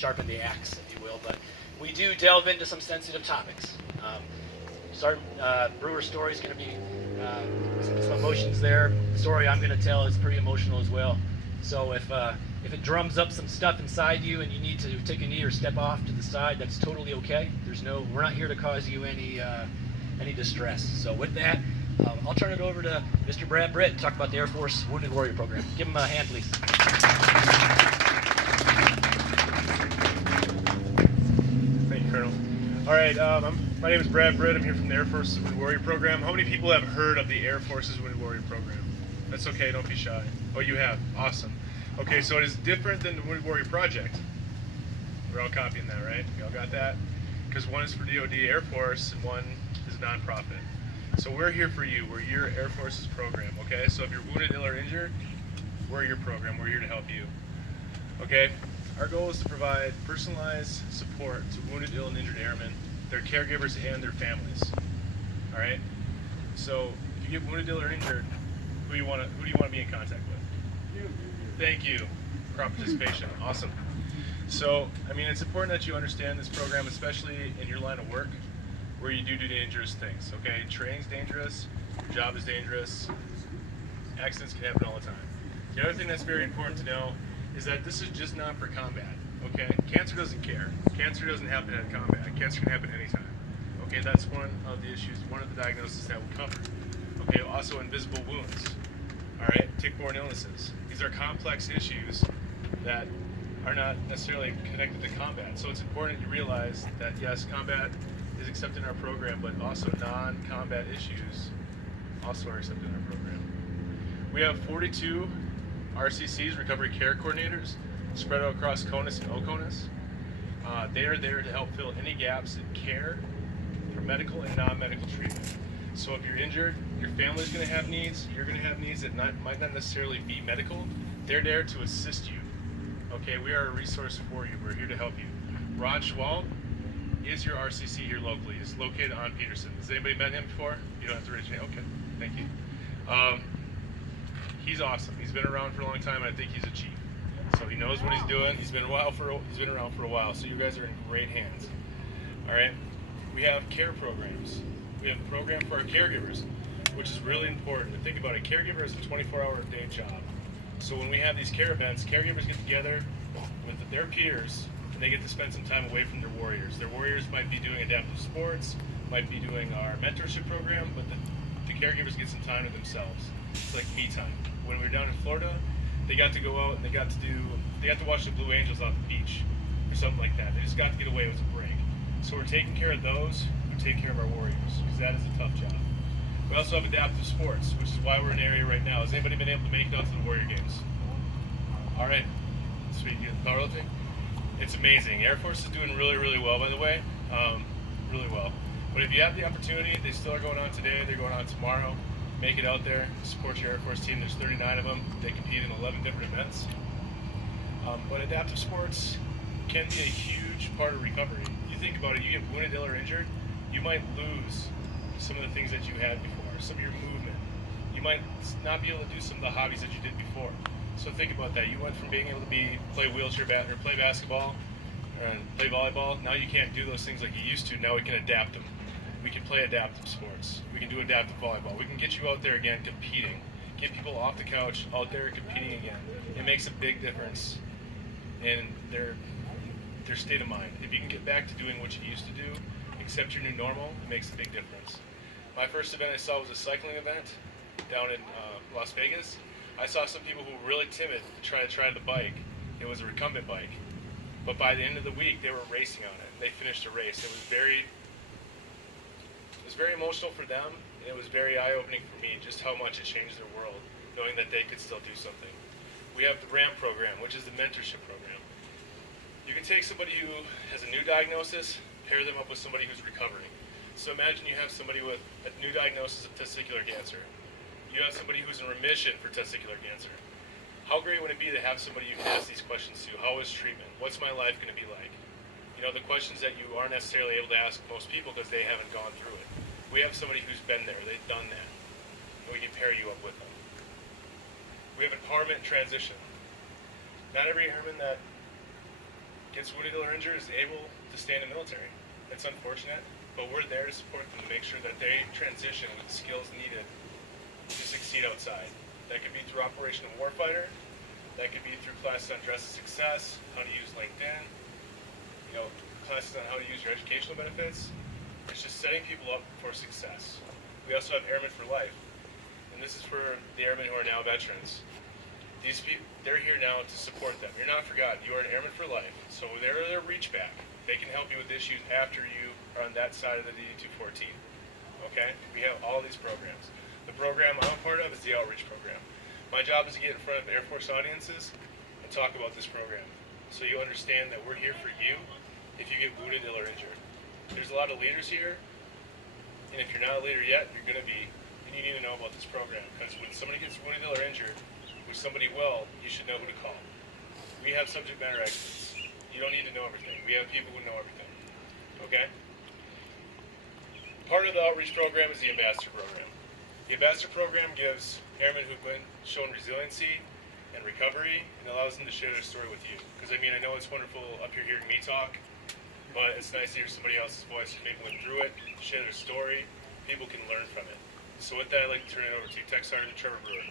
sharpen the axe, if you will. But we do delve into some sensitive topics. Brewer's story is going to be some emotions there. The story I'm going to tell is pretty emotional as well. So if it drums up some stuff inside you and you need to take a knee or step off to the side, that's totally okay. We're not here to cause you any distress. So with that, I'll turn it over to Mr. Brad Britt to talk about the Air Force Wounded Warrior Program. Give him a hand, please. Thank you, Colonel. All right, my name is Brad Britt. I'm here from the Air Force Wounded Warrior Program. How many people have heard of the Air Force's Wounded Warrior Program? That's okay, don't be shy. Oh, you have? Awesome. Okay, so it is different than the Wounded Warrior Project. We're all copying that, right? We all got that? Because one is for DoD Air Force and one is a nonprofit. So we're here for you. We're your Air Force's program, okay? So if you're wounded, ill, or injured, we're your program. We're here to help you, okay? Our goal is to provide personalized support to wounded, ill, and injured airmen, their caregivers, and their families, all right? So if you get wounded, ill, or injured, who do you want to be in contact with? Thank you. Crowd participation. Awesome. So, I mean, it's important that you understand this program, especially in your line of work, where you do dangerous things, okay? Training's dangerous, your job is dangerous, accidents can happen all the time. The other thing that's very important to know is that this is just not for combat, okay? Cancer doesn't care. Cancer doesn't happen at combat. Cancer can happen anytime, okay? That's one of the issues, one of the diagnoses that we cover. Okay, also invisible wounds, all right? Tick-borne illnesses. These are complex issues that are not necessarily connected to combat. So it's important you realize that yes, combat is accepted in our program, but also non-combat issues also are accepted in our program. We have 42 RCCs, Recovery Care Coordinators, spread out across CONUS and OCONUS. They are there to help fill any gaps in care for medical and non-medical treatment. So if you're injured, your family's going to have needs, you're going to have needs that might not necessarily be medical. They're there to assist you. Okay, we are a resource for you. We're here to help you. Rod Schwald is your RCC here locally. He's located on Peterson. Has anybody met him before? You don't have to raise your hand. Okay, thank you. He's awesome. He's been around for a long time, and I think he's a chief. So he knows what he's doing. He's been around for a while. So you guys are in great hands. All right. We have care programs. We have a program for our caregivers, which is really important. To think about it, caregiver is a 24-hour-a-day job. So when we have these care events, caregivers get together with their peers, and they get to spend some time away from their warriors. Their warriors might be doing adaptive sports, might be doing our mentorship program, but the caregivers get some time to themselves. It's like me time. When we were down in Florida, they got to go out and they got to watch the Blue Angels off the beach or something like that. They just got to get away. It was a break. So we're taking care of those who take care of our warriors, because that is a tough job. We also have adaptive sports, which is why we're in the area right now. Has anybody been able to make it out to the Warrior Games? All right, sweet. You get the powerlifting? It's amazing. Air Force is doing really, really well, by the way, really well. But if you have the opportunity, they still are going on today. They're going on tomorrow. Make it out there. Support your Air Force team. There's 39 of them. They compete in 11 different events. But adaptive sports can be a huge part of recovery. You think about it. You get wounded, ill, or injured, you might lose some of the things that you had before, some of your movement. You might not be able to do some of the hobbies that you did before. So think about that. You went from being able to play wheelchair or play basketball and play volleyball. Now you can't do those things like you used to. Now we can adapt them. We can play adaptive sports. We can do adaptive volleyball. We can get you out there again competing. Get people off the couch out there competing again. It makes a big difference in their state of mind. If you can get back to doing what you used to do, accept your new normal, it makes a big difference. My first event I saw was a cycling event down in Las Vegas. I saw some people who were really timid to try the bike. It was a recumbent bike. But by the end of the week, they were racing on it. They finished a race. It was very emotional for them, and it was very eye-opening for me just how much it changed their world, knowing that they could still do something. We have the RAMP program, which is the mentorship program. You can take somebody who has a new diagnosis, pair them up with somebody who's recovering. So imagine you have somebody with a new diagnosis of testicular cancer. You have somebody who's in remission for testicular cancer. How great would it be to have somebody you can ask these questions to? How is treatment? What's my life going to be like? You know, the questions that you aren't necessarily able to ask most people because they haven't gone through it. We have somebody who's been there, they've done that, and we can pair you up with them. We have empowerment and transition. Not every airman that gets wounded, ill, or injured is able to stay in the military. It's unfortunate, but we're there to support them to make sure that they transition with the skills needed to succeed outside. That could be through operational warfighter. That could be through classes on dress and success, how to use LinkedIn, classes on how to use your educational benefits. It's just setting people up for success. We also have Airmen for Life, and this is for the airmen who are now veterans. These people, they're here now to support them. You're not forgotten. You are an Airman for Life, so they're their reach back. They can help you with issues after you are on that side of the DD-214. Okay? We have all these programs. The program I'm a part of is the outreach program. My job is to get in front of Air Force audiences and talk about this program, so you understand that we're here for you if you get wounded, ill, or injured. There's a lot of leaders here, and if you're not a leader yet, you're going to be, and you need to know about this program, because when somebody gets wounded, ill, or injured, with somebody well, you should know who to call. We have subject matter experts. You don't need to know everything. We have people who know everything. Okay? Part of the outreach program is the Ambassador program. The Ambassador program gives airmen who've been shown resiliency and recovery, and allows them to share their story with you. Because I know it's wonderful up here hearing me talk, but it's nice to hear somebody else's voice who maybe went through it, share their story. People can learn from it. So with that, I'd like to turn it over to Tech Sergeant Trevor Brewer.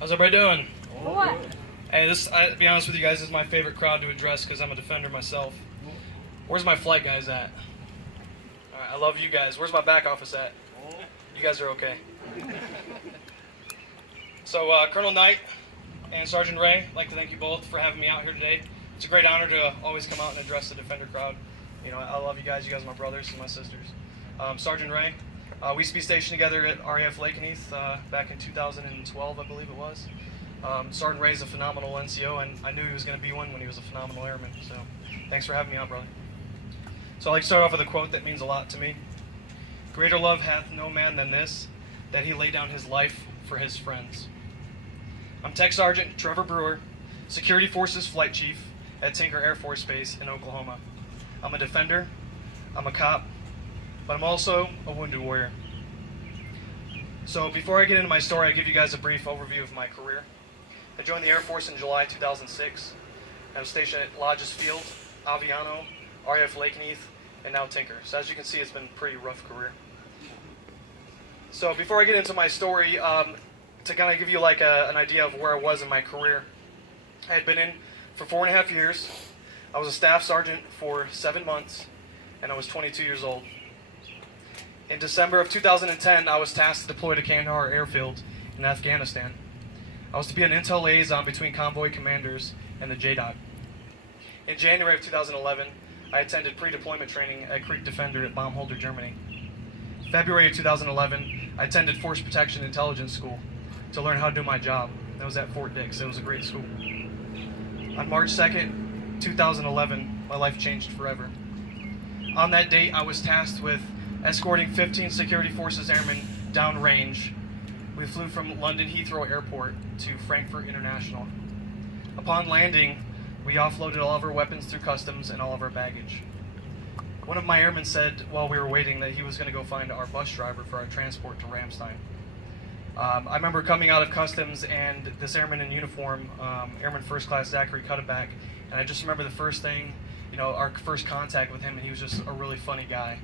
How's everybody doing? What? Hey, to be honest with you guys, this is my favorite crowd to address because I'm a defender myself. Where's my flight guys at? All right, I love you guys. Where's my back office at? You guys are okay. So, Colonel Knight and Sergeant Ray, I'd like to thank you both for having me out here today. It's a great honor to always come out and address the defender crowd. I love you guys. You guys are my brothers and my sisters. Sergeant Ray, we used to be stationed together at RAF Lakenheath back in 2012, I believe it was. Sergeant Ray's a phenomenal NCO, and I knew he was going to be one when he was a phenomenal airman. So, thanks for having me out, brother. So, I'd like to start off with a quote that means a lot to me. Greater love hath no man than this, that he lay down his life for his friends. I'm Tech Sergeant Trevor Brewer, Security Forces Flight Chief at Tinker Air Force Base in Oklahoma. I'm a defender, I'm a cop, but I'm also a wounded warrior. So before I get into my story, I'll give you guys a brief overview of my career. I joined the Air Force in July 2006. I was stationed at Lodges Field, Aviano, RAF Lakenheath, and now Tinker. So as you can see, it's been a pretty rough career. So before I get into my story, to kind of give you an idea of where I was in my career, I had been in for 4.5 years. I was a staff sergeant for 7 months, and I was 22 years old. In December of 2010, I was tasked to deploy to Kandahar Airfield in Afghanistan. I was to be an intel liaison between convoy commanders and the JDOC. In January of 2011, I attended pre-deployment training at Creek Defender at Baumholder, Germany. February of 2011, I attended Force Protection Intelligence School to learn how to do my job. That was at Fort Dix. It was a great school. On March 2nd, 2011, my life changed forever. On that date, I was tasked with escorting 15 Security Forces airmen downrange. We flew from London Heathrow Airport to Frankfurt International. Upon landing, we offloaded all of our weapons through customs and all of our baggage. One of my airmen said while we were waiting that he was going to go find our bus driver for our transport to Ramstein. I remember coming out of customs and this airman in uniform, Airman First Class Zachary Cutterback, and I just remember the first thing, our first contact with him, and he was just a really funny guy.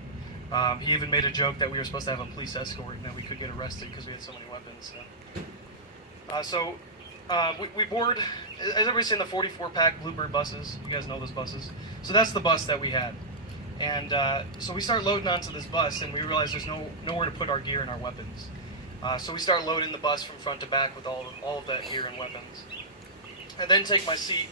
He even made a joke that we were supposed to have a police escort and that we could get arrested because we had so many weapons. We board, has everybody seen the 44-pack Bluebird buses? You guys know those buses. So that's the bus that we had. And so we start loading onto this bus, and we realize there's nowhere to put our gear and our weapons. So we start loading the bus from front to back with all of that gear and weapons. I then take my seat,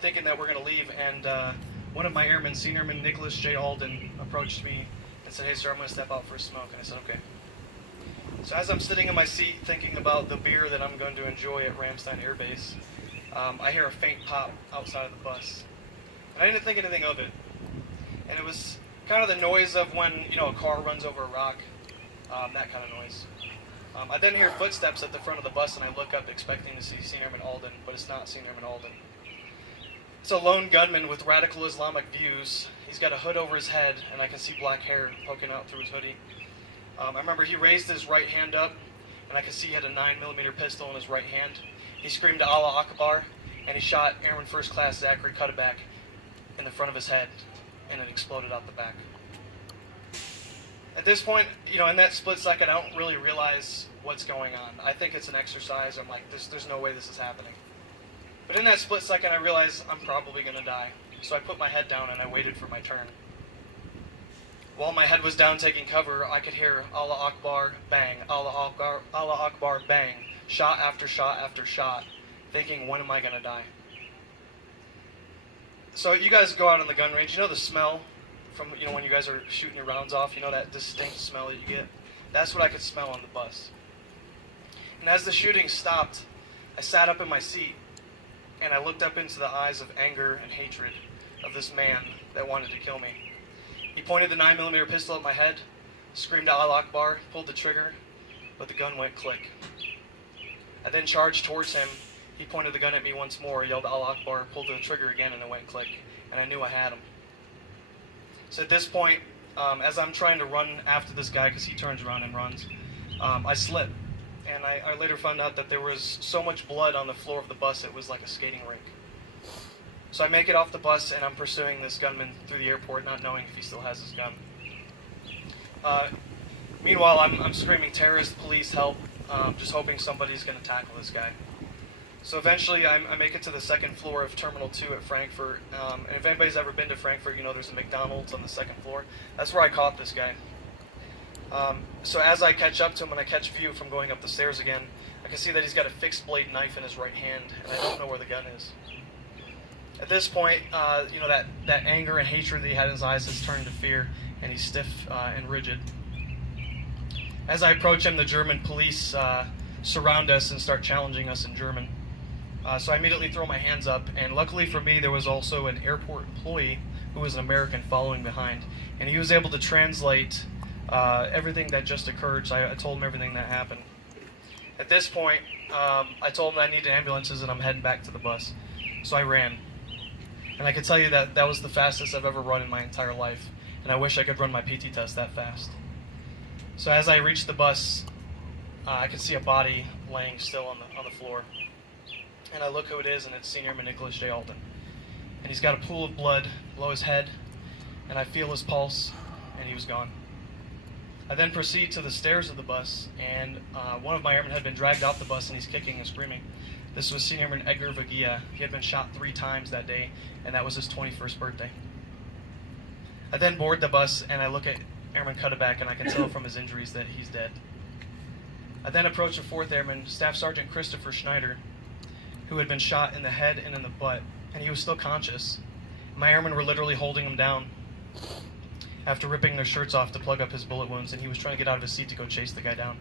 thinking that we're going to leave, and one of my airmen, Senior Airman Nicholas J. Alden, approached me and said, "Hey sir, I'm going to step out for a smoke." And I said, "Okay." So as I'm sitting in my seat thinking about the beer that I'm going to enjoy at Ramstein Air Base, I hear a faint pop outside of the bus. And I didn't think anything of it. And it was kind of the noise of when, a car runs over a rock, that kind of noise. I then hear footsteps at the front of the bus, and I look up expecting to see Senior Airman Alden, but it's not Senior Airman Alden. It's a lone gunman with radical Islamic views. He's got a hood over his head, and I can see black hair poking out through his hoodie. I remember he raised his right hand up, and I could see he had a 9mm pistol in his right hand. He screamed Allah Akbar, and he shot Airman First Class Zachary Cutterback in the front of his head, and it exploded out the back. At this point, in that split second, I don't really realize what's going on. I think it's an exercise. I'm like, there's no way this is happening. But in that split second, I realized I'm probably going to die. So I put my head down and I waited for my turn. While my head was down taking cover, I could hear Allah Akbar, bang, Allah Akbar, bang, shot after shot after shot, thinking, when am I going to die? So you guys go out on the gun range, you know the smell from, when you guys are shooting your rounds off, that distinct smell that you get? That's what I could smell on the bus. And as the shooting stopped, I sat up in my seat and I looked up into the eyes of anger and hatred of this man that wanted to kill me. He pointed the 9mm pistol at my head, screamed Allah Akbar, pulled the trigger, but the gun went click. I then charged towards him. He pointed the gun at me once more, yelled Allah Akbar, pulled the trigger again, and it went click. And I knew I had him. So at this point, as I'm trying to run after this guy, because he turns around and runs, I slip. And I later found out that there was so much blood on the floor of the bus, it was like a skating rink. So I make it off the bus, and I'm pursuing this gunman through the airport, not knowing if he still has his gun. Meanwhile, I'm screaming, terrorist, police, help, just hoping somebody's going to tackle this guy. So eventually, I make it to the second floor of Terminal 2 at Frankfurt. And if anybody's ever been to Frankfurt, there's a McDonald's on the second floor. That's where I caught this guy. So as I catch up to him and I catch view from going up the stairs again, I can see that he's got a fixed blade knife in his right hand, and I don't know where the gun is. At this point, that anger and hatred that he had in his eyes has turned to fear, and he's stiff and rigid. As I approach him, the German police surround us and start challenging us in German. So I immediately throw my hands up, and luckily for me, there was also an airport employee who was an American following behind, and he was able to translate everything that just occurred, so I told him everything that happened. At this point, I told him that I needed ambulances and I'm heading back to the bus. So I ran. And I can tell you that was the fastest I've ever run in my entire life, and I wish I could run my PT test that fast. So as I reached the bus, I could see a body laying still on the floor. And I look who it is, and it's Senior Nicholas J. Alden. And he's got a pool of blood below his head, and I feel his pulse, and he was gone. I then proceed to the stairs of the bus, and one of my airmen had been dragged off the bus, and he's kicking and screaming. This was Senior Airman Edgar Vagia. He had been shot 3 times that day, and that was his 21st birthday. I then board the bus, and I look at Airman Cutterback, and I can tell from his injuries that he's dead. I then approach the 4th Airman, Staff Sergeant Christopher Schneider, who had been shot in the head and in the butt, and he was still conscious. My airmen were literally holding him down after ripping their shirts off to plug up his bullet wounds, and he was trying to get out of his seat to go chase the guy down.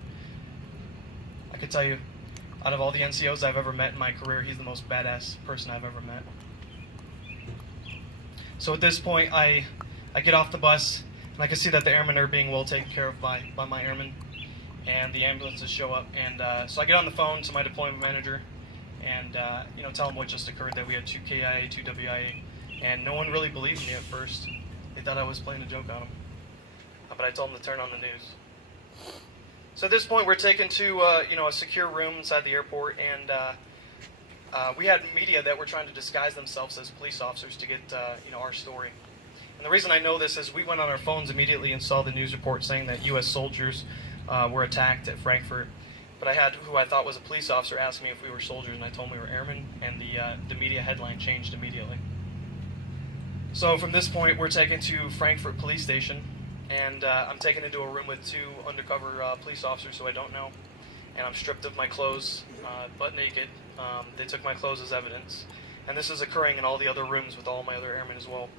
I could tell you, out of all the NCOs I've ever met in my career, he's the most badass person I've ever met. So at this point, I get off the bus, and I can see that the airmen are being well taken care of by my airmen, and the ambulances show up. And so I get on the phone to my deployment manager, and tell him what just occurred, that we had 2 KIA, 2 WIA, and no one really believed me at first. They thought I was playing a joke on them, but I told them to turn on the news. So at this point, we're taken to a secure room inside the airport, and we had media that were trying to disguise themselves as police officers to get our story. And the reason I know this is we went on our phones immediately and saw the news report saying that U.S. soldiers were attacked at Frankfurt. But I had who I thought was a police officer ask me if we were soldiers, and I told him we were airmen, and the media headline changed immediately. So from this point, we're taken to Frankfurt Police Station, and I'm taken into a room with 2 undercover police officers who I don't know, and I'm stripped of my clothes, butt naked. They took my clothes as evidence, and this is occurring in all the other rooms with all my other airmen as well.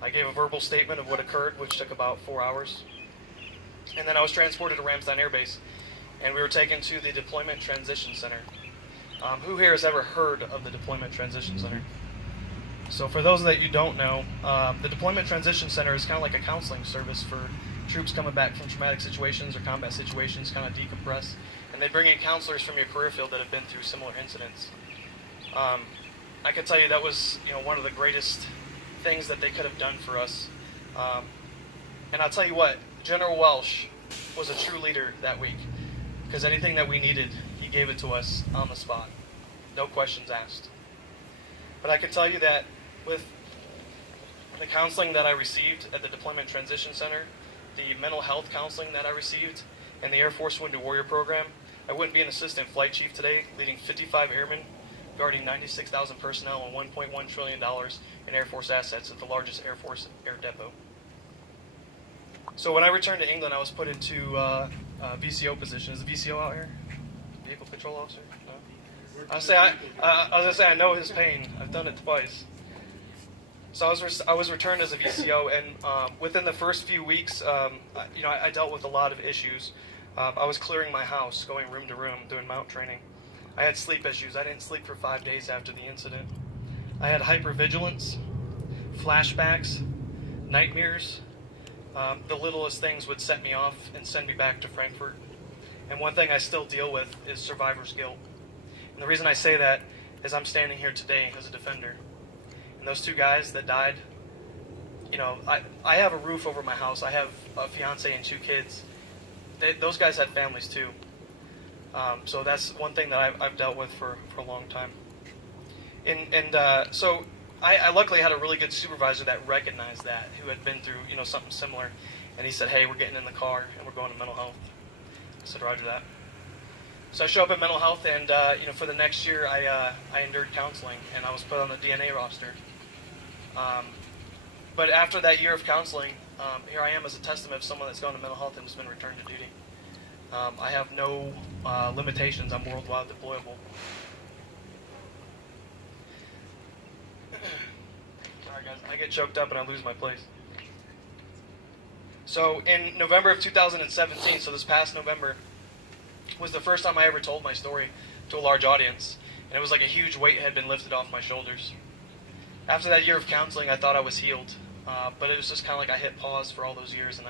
I gave a verbal statement of what occurred, which took about 4 hours, and then I was transported to Ramstein Air Base, and we were taken to the Deployment Transition Center. Who here has ever heard of the Deployment Transition Center? So for those that you don't know, the Deployment Transition Center is kind of like a counseling service for troops coming back from traumatic situations or combat situations, kind of decompress, and they bring in counselors from your career field that have been through similar incidents. I can tell you that was one of the greatest things that they could have done for us. And I'll tell you what, General Welsh was a true leader that week. because anything that we needed, he gave it to us on the spot. No questions asked. But I can tell you that with the counseling that I received at the Deployment Transition Center, the mental health counseling that I received, and the Air Force Wounded Warrior program, I wouldn't be an assistant flight chief today, leading 55 airmen, guarding 96,000 personnel and $1.1 trillion in Air Force assets at the largest Air Force air depot. So when I returned to England, I was put into VCO position. Is the VCO out here? Vehicle Control Officer? No? I was gonna say I know his pain. I've done it twice. So I was returned as a VCO, and within the first few weeks, I dealt with a lot of issues. I was clearing my house, going room to room, doing mount training. I had sleep issues. I didn't sleep for 5 days after the incident. I had hypervigilance, flashbacks, nightmares. The littlest things would set me off and send me back to Frankfurt. And one thing I still deal with is survivor's guilt. And the reason I say that is I'm standing here today as a defender. And those two guys that died, I have a roof over my house. I have a fiance and 2 kids. Those guys had families too. So that's one thing that I've dealt with for a long time. So I luckily had a really good supervisor that recognized that, who had been through something similar. And he said, "Hey, we're getting in the car and we're going to mental health." I said, "Roger that." So I show up at mental health, and for the next year, I endured counseling, and I was put on the DNA roster. But after that year of counseling, here I am as a testament of someone that's gone to mental health and has been returned to duty. I have no limitations. I'm worldwide deployable. Sorry guys, I get choked up and I lose my place. So in November of 2017, so this past November, was the first time I ever told my story to a large audience, and it was like a huge weight had been lifted off my shoulders. After that year of counseling, I thought I was healed, but it was just kind of like I hit pause for all those years, and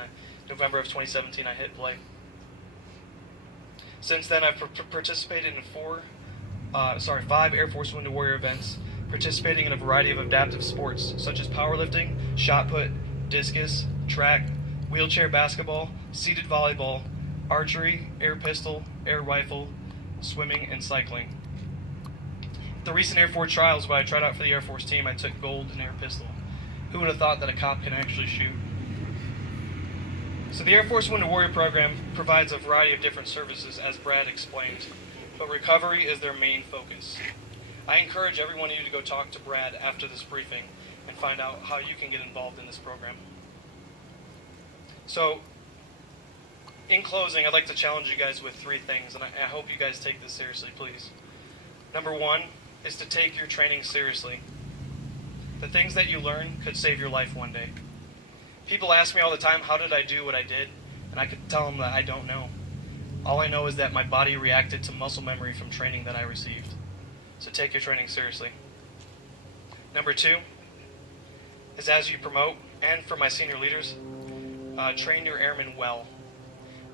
November of 2017, I hit play. Since then, I've participated in 5 Air Force Wounded Warrior events, participating in a variety of adaptive sports, such as powerlifting, shot put, discus, track, wheelchair basketball, seated volleyball, archery, air pistol, air rifle, swimming, and cycling. The recent Air Force trials, when I tried out for the Air Force team, I took gold in air pistol. Who would have thought that a cop can actually shoot? So the Air Force Wounded Warrior program provides a variety of different services, as Brad explained, but recovery is their main focus. I encourage every one of you to go talk to Brad after this briefing and find out how you can get involved in this program. So, in closing, I'd like to challenge you guys with 3 things, and I hope you guys take this seriously, please. Number 1 is to take your training seriously. The things that you learn could save your life one day. People ask me all the time, how did I do what I did? And I could tell them that I don't know. All I know is that my body reacted to muscle memory from training that I received. So take your training seriously. Number 2 is, as you promote, and for my senior leaders, train your airmen well.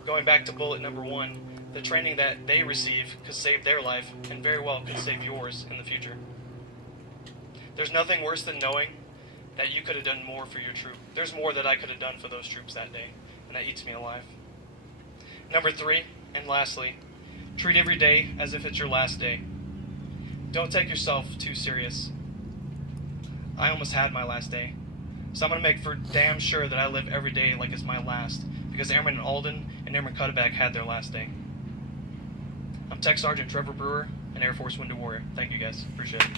Going back to bullet number 1, the training that they receive could save their life, and very well could save yours in the future. There's nothing worse than knowing that you could have done more for your troop. There's more that I could have done for those troops that day, and that eats me alive. Number 3, and lastly, treat every day as if it's your last day. Don't take yourself too serious. I almost had my last day, so I'm going to make for damn sure that I live every day like it's my last, because Airman in Alden and Airman Cutterback had their last day. I'm Tech Sergeant Trevor Brewer, an Air Force Wounded Warrior. Thank you guys. Appreciate it.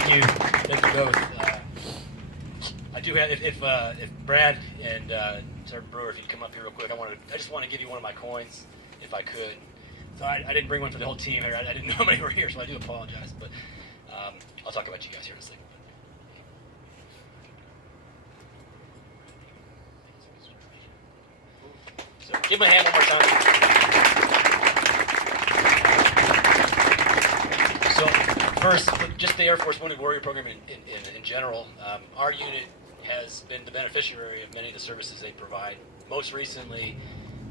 Thank you both. I do have, if Brad and Sergeant Brewer, if you'd come up here real quick, I just want to give you one of my coins, if I could. So I didn't bring one for the whole team here. I didn't know how many were here, so I do apologize. But I'll talk about you guys here in a second. So give him a hand one more time. So first, just the Air Force Wounded Warrior program in general, our unit has been the beneficiary of many of the services they provide. Most recently,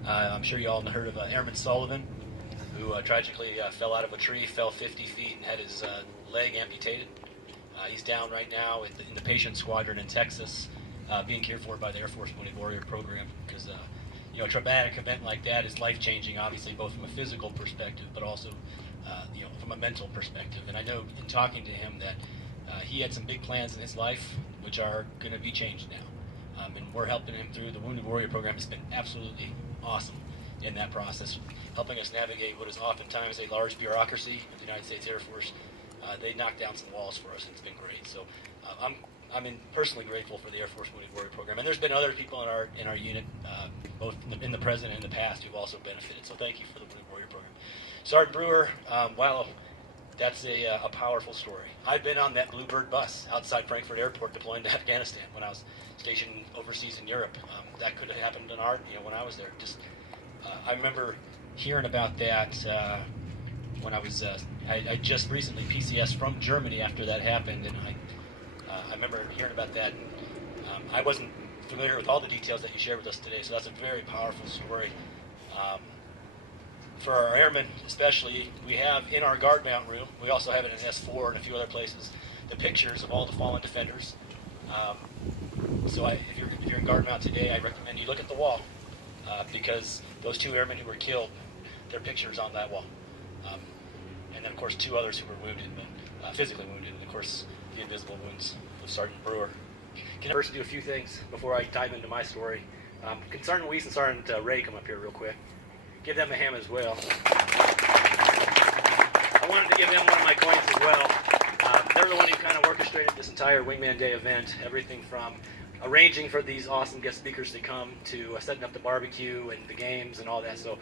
I'm sure you all have heard of Airman Sullivan, who tragically fell out of a tree, fell 50 feet, and had his leg amputated. He's down right now in the patient squadron in Texas, being cared for by the Air Force Wounded Warrior Program, because a traumatic event like that is life-changing, obviously, both from a physical perspective, but also from a mental perspective. And I know in talking to him that he had some big plans in his life, which are going to be changed now. And we're helping him through. The Wounded Warrior Program has been absolutely awesome in that process, helping us navigate what is oftentimes a large bureaucracy of the United States Air Force. They knocked down some walls for us, and it's been great. So I'm personally grateful for the Air Force Wounded Warrior Program, and there's been other people in our unit, both in the present and in the past, who've also benefited. So thank you for the Wounded Warrior Program. Sergeant Brewer, wow, that's a powerful story. I've been on that Bluebird bus outside Frankfurt Airport deploying to Afghanistan when I was stationed overseas in Europe. That could have happened when I was there. I remember hearing about that when I was. I just recently PCS from Germany after that happened, and I remember hearing about that. I wasn't familiar with all the details that you shared with us today, so that's a very powerful story. For our airmen especially, we have in our guard mount room, we also have it in S4 and a few other places, the pictures of all the fallen defenders. So if you're in guard mount today, I recommend you look at the wall, because those 2 airmen who were killed, their pictures on that wall. And then of course 2 others who were wounded, but physically wounded, and of course the invisible wounds of Sergeant Brewer. Can I first do a few things before I dive into my story? Can Sergeant Weiss and Sergeant Ray come up here real quick? Give them a hand as well. I wanted to give them one of my coins as well. They're the one who kind of orchestrated this entire Wingman Day event. Everything from arranging for these awesome guest speakers to come to setting up the barbecue and the games and all that. So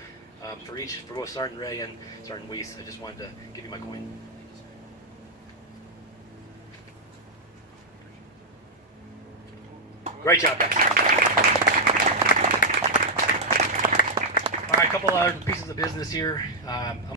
for both Sergeant Ray and Sergeant Weiss, I just wanted to give you my coin. Great job, guys. All right, a couple other pieces of business here.